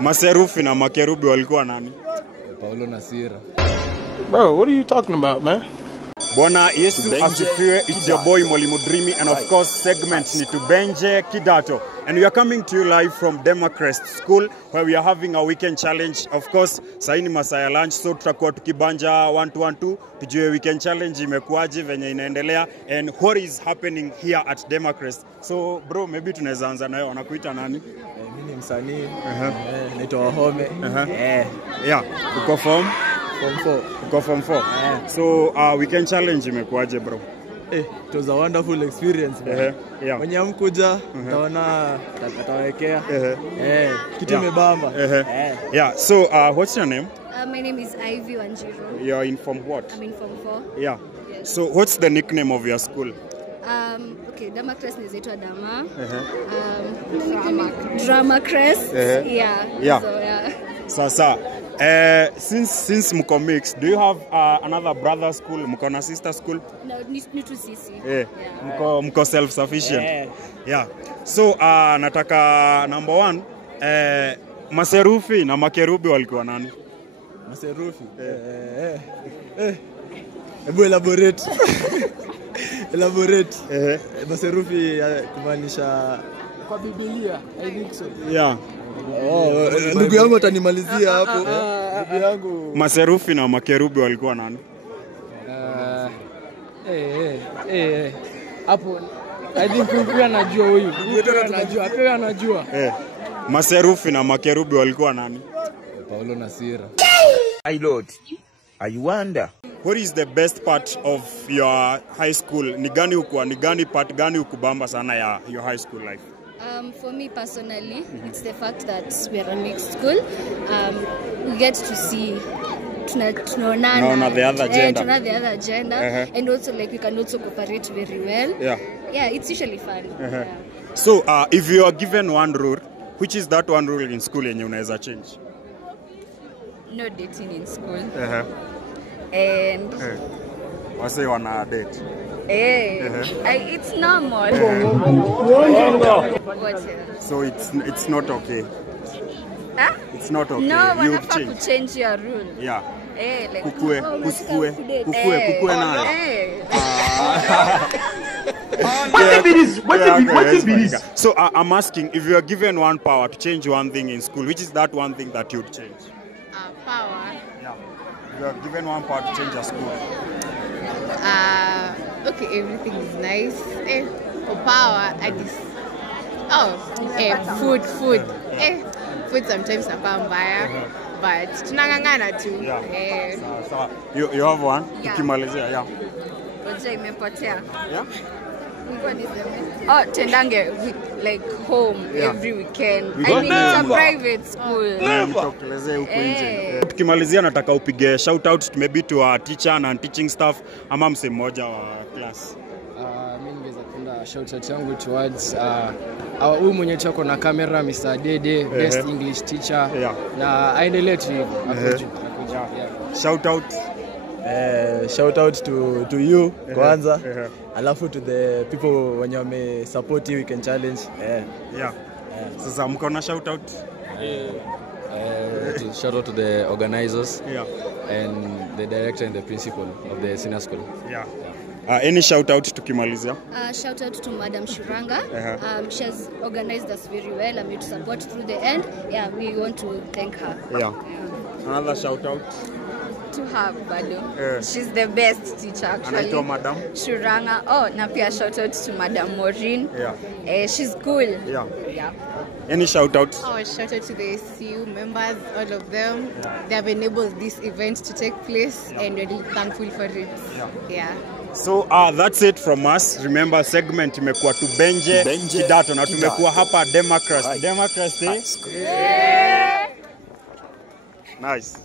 Maserufi na Makerubi walikuwa nani? Paulo na Sira. Bro, what are you talking about, man? Bwana Yesu asifiwe. It's your boy Mwalimu Dreamy, and of course segment ni Tubenje Kidato, and we are coming to you live from Democrest School where we are having a weekend challenge. Of course saini masaa ya lunch, so tutakuwa tukibanja 1-2-1-2 tujue weekend challenge imekuaje, venye inaendelea and what is happening here at Democrest. So bro, maybe tunaweza anza nayo. Wanakuita nani? Mimi ni msanii. Naitwa Wahome. Yeah, uko form 4. Uko form 4. So weekend challenge imekuaje bro? It was a wonderful experience, man. Yeah. When amkuja taona tatawekea. Kitu imebamba. Yeah. So what's your name? My name is Ivy Wanjiru. You're in form what? I'm in form 4. Yeah. Yes. So what's the nickname of your school? Okay, Democrest inaitwa Dama. Drama Crest. Yeah. So, yeah. Sasa, since mko mix, do you have another brother school? Mko na sister school? No, ni tu sisi. Mko self-sufficient? Yeah. So, nataka number 1, Maserufi na Makerubi walikuwa nani? Maserufi? Ebu elaborate. Elaborate. Maserufi kumaanisha kwa Biblia, I think so. Yeah. Ndugu yangu atanimalizia hapo. Ndugu yangu. Maserufi na Makerubi walikuwa nani? Hapo I think huyu anajua huyu. Huyu anajua. Maserufi na Makerubi walikuwa nani? Paulo na Sira. I Lord, I wonder. What is the best part of your high school? Ni gani part gani ukubamba sana ya your high school life? For me personally, it's the fact that we are a mixed school. We get to see tunaonana the other gender. And also like we can also cooperate very well. Yeah, it's usually fun. So if you are given one rule, which is that one rule in school yenye unaweza change? No dating in school. And wase wana date. It's normal. So it's not okay. Huh? It's not okay. No, you wanafaa change your rule. Yeah. Like kukue nayo. So I'm asking, if you are given one power to change one thing in school, which is that one thing that you'd change? Power. Yeah. If you are given one power to change a school. Okay, everything is nice. For power, I just food. Food sometimes nakuwa mbaya, but tunangangana tu. So you have one? Tukimalizia, yeah. Oje imepotea. Yeah. Tendange like home every weekend. I mean, it's a private school. Nitokeleze huko nje. Tukimalizia nataka upige shout out maybe to our teacher and teaching staff ama mse mmoja wa class. Mimi ningeweza kunda shout out yangu towards huyu mwenye chako na camera Mr. Dede, best English teacher. Na aendelee tu hivyo. Shout out to you kwanza. Alafu to the people wenye wame support you weekend challenge. Sasa mko na shout out? Shout out to the organizers and the director and the principal of the senior school. Any shout out tukimalizia? Shout out to Madam Shuranga. She has organized us very well and to support through the end. Yeah, we want to thank her. Another shout out to her bado. She's the best teacher actually. Anaitwa Madam Shuranga. Na pia shout out to Madam Maureen. She's cool. Any shout out? Shout out to the SCU members, all of them. They have enabled this event to take place and we're really thankful for it. So that's it from us. Remember segment imekuwa Tubenje Kidato na tumekuwa hapa Democrest. Democrest. Nice.